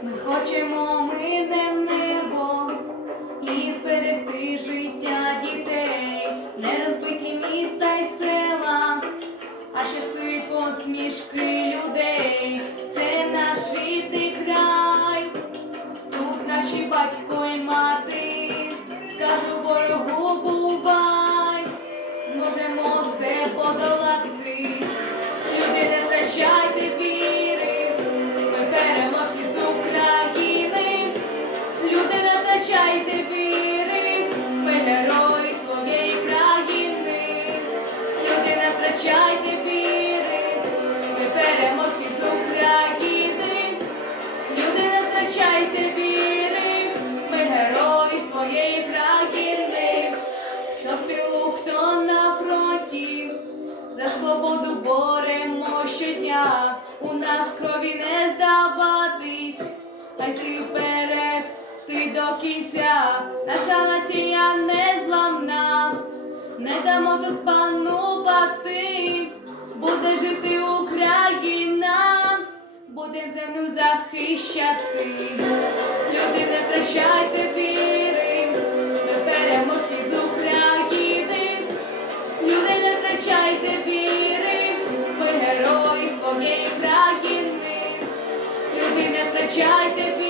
Хочемо мирне небо і зберегти життя дітей, не розбиті міста й села, а щасливі посмішки людей. Це наш рідний край, тут наші батько й мати. Скажу ворогу бувай, зможемо все подолати. Люди, не втрачайте віри, втрачайте віри, ми переможці з України. Люди, не втрачайте віри, ми герої своєї країни. Хто в тилу, хто на фронті, за свободу боремо щодня. У нас крові не здаватись, а йти вперед, ти до кінця. Наша нація не зламна, не дамо тут панувати, буде жити Україна, будем землю захищати. Люди, не втрачайте віри, ми переможці з України. Люди, не втрачайте віри, ми герої своєї країни. Люди, не втрачайте віри,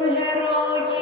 ми герої.